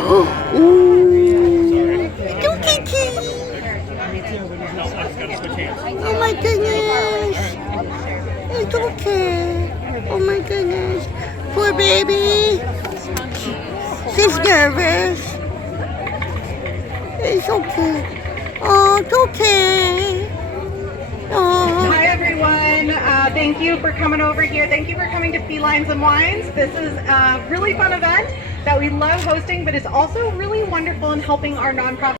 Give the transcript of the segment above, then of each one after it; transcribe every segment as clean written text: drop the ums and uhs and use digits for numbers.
Ooh. Kitty. Oh my goodness. It's okay. Oh my goodness. Poor baby. She's nervous. It's okay. Oh, it's okay. Oh. Hi everyone. Thank you for coming over here. Thank you for coming to Felines and Wines. This is a really fun event that we love hosting, but it's also really wonderful in helping our nonprofit.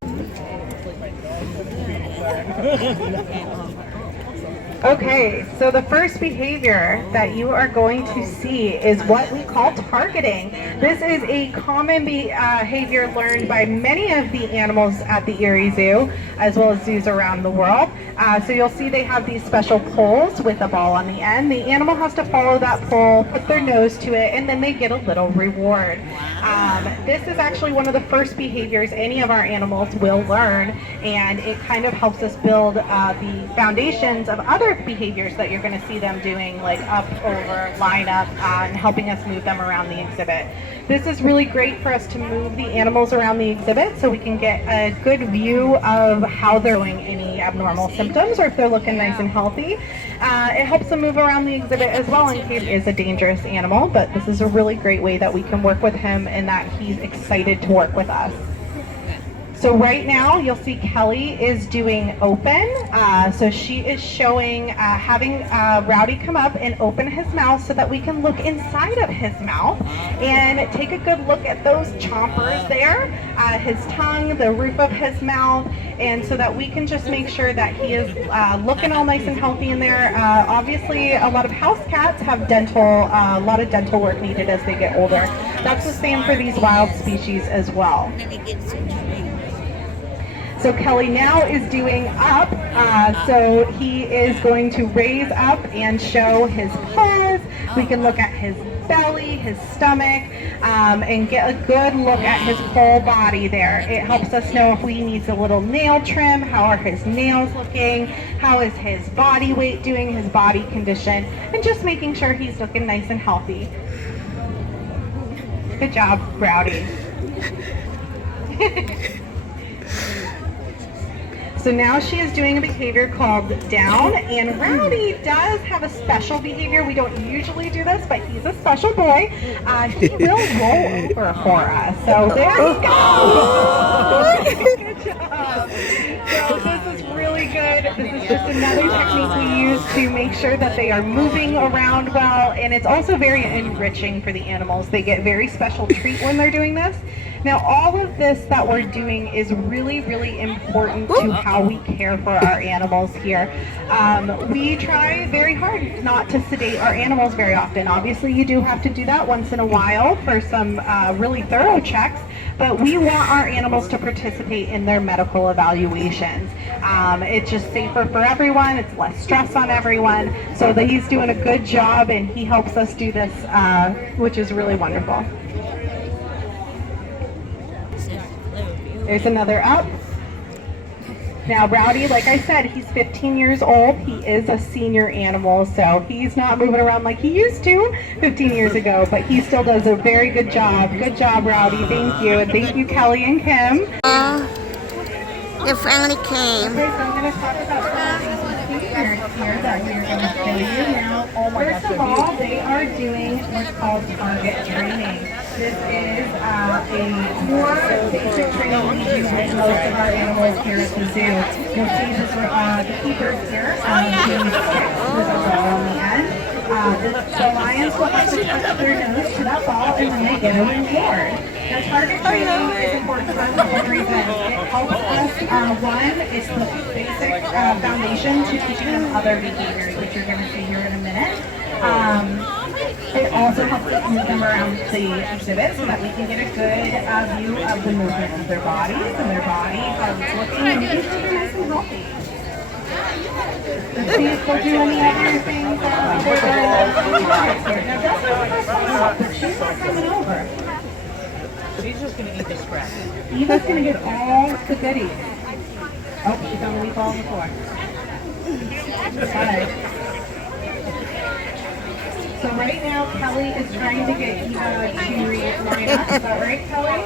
Okay, so the first behavior that you are going to see is what we call targeting. This is a common behavior learned by many of the animals at the Erie Zoo, as well as zoos around the world. So you'll see they have these special poles with a ball on the end. The animal has to follow that pole, put their nose to it, and then they get a little reward. This is actually one of the first behaviors any of our animals will learn, and it kind of helps us build the foundations of other behaviors that you're going to see them doing, like up, over, line up, and helping us move them around the exhibit. This is really great for us to move the animals around the exhibit so we can get a good view of how they're doing any abnormal symptoms or if they're looking nice and healthy. It helps them move around the exhibit as well in case it is a dangerous animal, but this is a really great way that we can work with him and that he's excited to work with us. So right now you'll see Kelly is doing open. So she is showing having Rowdy come up and open his mouth so that we can look inside of his mouth and take a good look at those chompers there, his tongue, the roof of his mouth, and so that we can just make sure that he is looking all nice and healthy in there. Obviously a lot of house cats have a lot of dental work needed as they get older. That's the same for these wild species as well. So Kelly now is doing up, so he is going to raise up and show his paws. We can look at his belly, his stomach, and get a good look at his whole body there. It helps us know if he needs a little nail trim, how are his nails looking, how is his body weight doing, his body condition, and just making sure he's looking nice and healthy. Good job, Rowdy. So now she is doing a behavior called down, and Rowdy does have a special behavior. We don't usually do this, but he's a special boy. He will roll over for us. So there we go. Good job. So this is really good. This is just another technique we use to make sure that they are moving around well, and it's also very enriching for the animals. They get very special treat when they're doing this. Now, all of this that we're doing is really, really important to how we care for our animals here. We try very hard not to sedate our animals very often. Obviously, you do have to do that once in a while for some really thorough checks, but we want our animals to participate in their medical evaluations. It's just safer for everyone, it's less stress on everyone, so that he's doing a good job and he helps us do this, which is really wonderful. There's another up. Now Rowdy, like I said, he's 15 years old. He is a senior animal, so he's not moving around like he used to 15 years ago, but he still does a very good job. Good job, Rowdy. Thank you. And thank you, Kelly and Kim. They finally came. Okay, so I'm going to talk about some behaviors here that we're going to show you now. First of all, they are doing what's called target training. This is a more basic training we do with most of our animals here at the zoo. You'll see this, the keepers here doing sticks with a ball on the end. The lions will have to touch their nose to that ball and then they get a reward. Now, target training is important for a couple of reasons. It helps us, one, it's the basic foundation to teaching them other behaviors, which you're going to see here in a minute. It also helps us move them around the exhibit so that we can get a good view of the movement of their bodies and their body, how it's looking, and making sure they're nice and healthy. Let's see if we'll do any other things other than targets here. Now, Dustin's up, but she's not coming over. She's just going to eat the scraps. Eva's going to get all the goodies. Oh, she's going to leave all on the floor. Alright. So right now, Kelly is trying to get Eva to line Yeah, is that right, Kelly?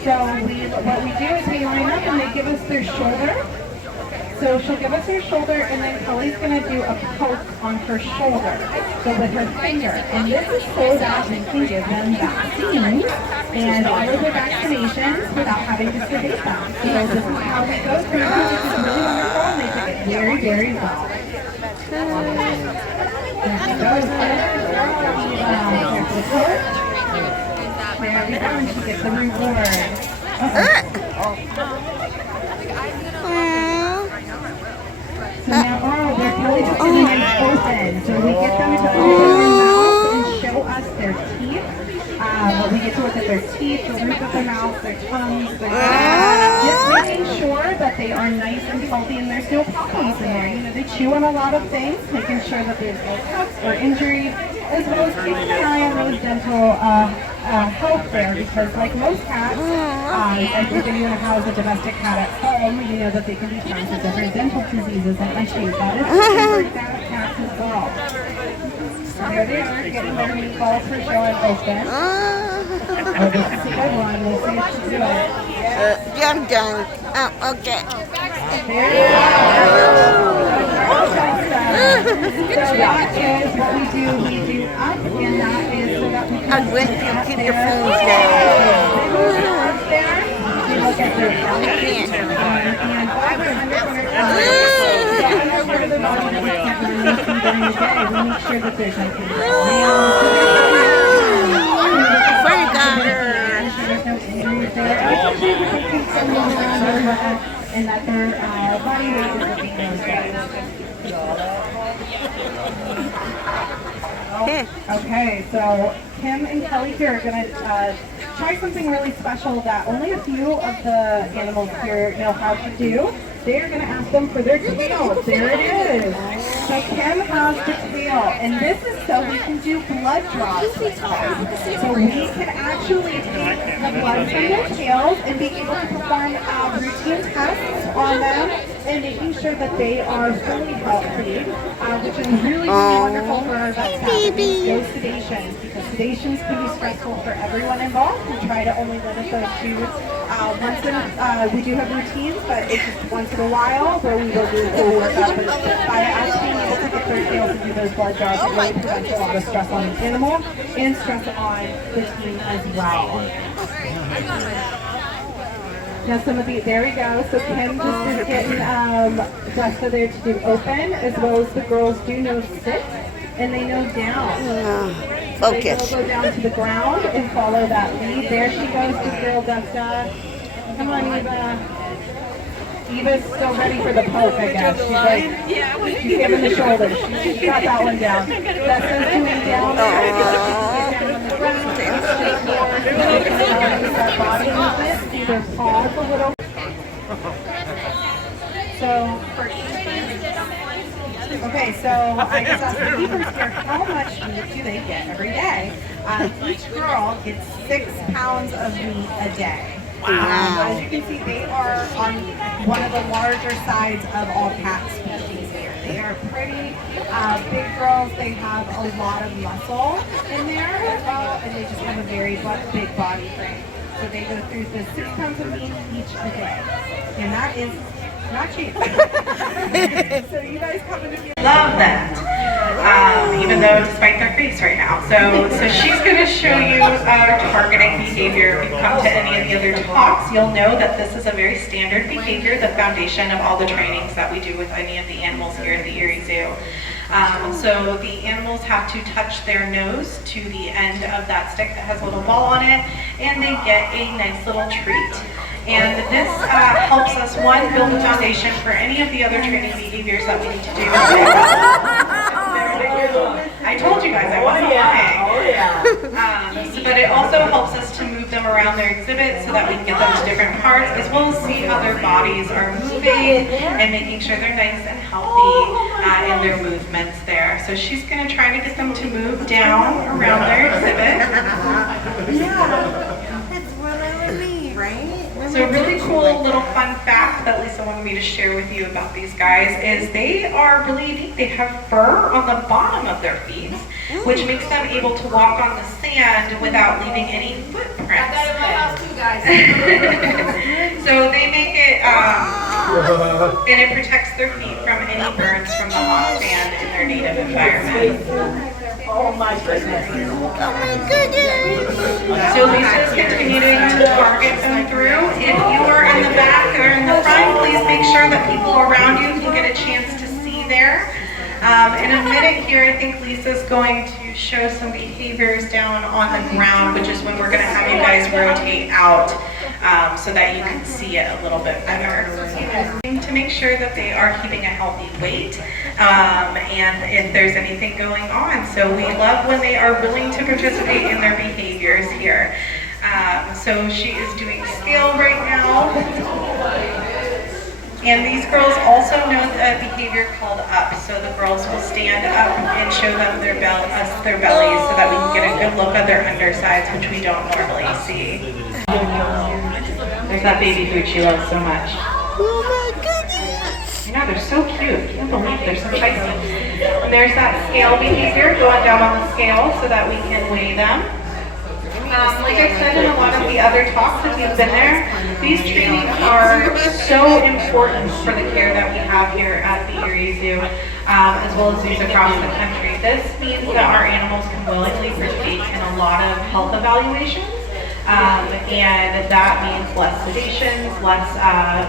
So what we do is we line up and they give us their shoulder. So she'll give us her shoulder, and then Kelly's going to do a poke on her shoulder, so with her finger. And this is so that we can give them vaccines and all of their vaccinations without having to sedate them. So this is how we go through that, which is really wonderful, and they take it very, very well. There she goes. There's the poke. There we go, and she gets the reward. So now, they're really just getting them open. So we get them to open their mouth and show us their teeth. We get to look at their teeth, the roof of their mouth, their tongues, their just making sure that they are nice and healthy and there's no problems in there. You know, they chew on a lot of things, making sure that there's no cuts or injuries, as well as keeping an eye on those dental health there, because like most cats, I think if you have a domestic cat at home, you know that they can be prone to different dental diseases and issues. That is true for cats as well. So there they are, getting their meatballs for show and open. Oh, this is a good one. We'll see if she do it. I'm done. Oh, okay. There you go. So that is what we do. We do up, and that is so that we can I'm going to keep your phones down. We look at their belly and part of the body that we can't really see during the day. We make sure that there's like and that their body weight is looking good. Okay, so Kim and Kelly here are going to try something really special that only a few of the animals here know how to do. They're going to ask them for their tail. There it is. So Kim has the tail, and this is so we can do blood draws with them. So we can actually take the blood from their tails and be able to perform routine tests on them and making sure that they are fully healthy, which is really, really wonderful for our vets to have those sedations, because sedations can be stressful for everyone involved. We try to only limit those to once in, we do have routines, but it's just once in a while where we will do a full workup. But by us being able to get their tails and do those blood draws, it really prevents a lot of stress on the animal and stress on the team as well. Now some of the, there we go, so Kim just is getting Desta there to do open, as well as the girls do know sit, and they know down. Focus. They will go down to the ground and follow that lead. There she goes, good girl, Desta. Come on, Eva. Eva's still ready for the poke, I guess. She's like, she's giving the shoulders. She's got that one down. Desta's doing down there. Get down on the ground, shake forward, use that body movement, see their paws a little. So, for okay, so I just asked the keepers here, how much meat do they get every day? Each girl gets 6 pounds of meat a day. As you can see, they are on one of the larger sides of all cat species here. They are pretty big girls. They have a lot of muscle in there, and they just have a very big body frame. So they go through the 6 pounds of meat each a day, and that is not cheap. So you guys come in. Love that. Even though despite their face right now. So she's going to show you targeting behavior. If you come to any of the other talks, you'll know that this is a very standard behavior, the foundation of all the trainings that we do with any of the animals here at the Erie Zoo. So the animals have to touch their nose to the end of that stick that has a little ball on it, and they get a nice little treat. And this helps us, one, build a foundation for any of the other training behaviors that we need to do. I told you guys I wasn't lying. But it also helps us to move them around their exhibit so that we can get them to different parts, as well as see how their bodies are moving and making sure they're nice and healthy in their movements there. So she's going to try to get them to move down around their exhibit. Yeah, that's what I would need, right? So a really cool little fun fact that Lisa wanted me to share with you about these guys is they are really unique. They have fur on the bottom of their feet, which makes them able to walk on the sand without leaving any footprints. So they make it, and it protects their feet from any burns from the hot sand in their native environment. Oh my goodness. So Lisa's continuing to target them through. If you are in the back or in the front, please make sure that people around you can get a chance to see there. In a minute here, I think Lisa's going to show some behaviors down on the ground, which is when we're going to have you guys rotate out so that you can see it a little bit better. To make sure that they are keeping a healthy weight and if there's anything going on. So we love when they are willing to participate in their behaviors here. So she is doing scale right now. And these girls also know a behavior called up. So the girls will stand up and show them their bellies so that we can get a good look at their undersides, which we don't normally see. There's that baby food she loves so much. Oh my goodness. You know, they're so cute. I can't believe they're so feisty. And there's that scale behavior, going down on the scale so that we can weigh them. Like I said in a lot of the other talks, if you've been there, these trainings are so important for the care that we have here at the Erie Zoo, as well as zoos across the country. This means that our animals can willingly partake in a lot of health evaluations, and that means less sedations, less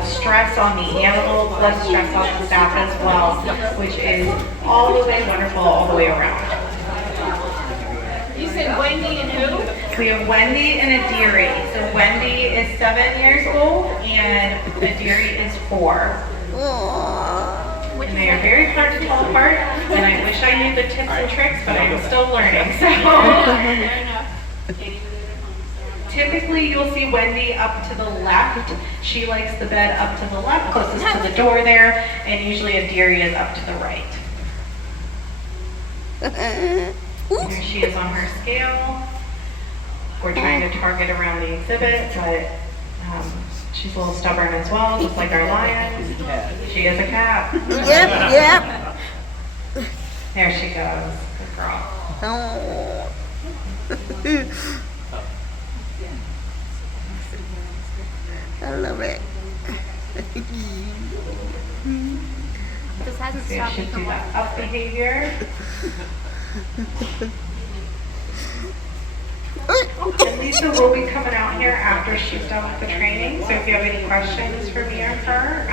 stress on the animals, less stress on the staff as well, which is all the way wonderful all the way around. You said Wendy and who? We have Wendy and Erie. So Wendy is 7 years old and Erie is 4. And they are very hard to tell apart, and I wish I knew the tips and tricks, but I'm still learning. So typically you'll see Wendy up to the left. She likes the bed up to the left, closest to the door there, and usually Erie is up to the right. Here she is on her scale. We're trying to target around the exhibit, but she's a little stubborn as well, just like our lion. She is a cat. Yep. There she goes. Good girl. Oh. I love it. This hasn't See if stopped she me do from that walking. up behavior. And Lisa will be coming out here after she's done with the training, so if you have any questions for me or her,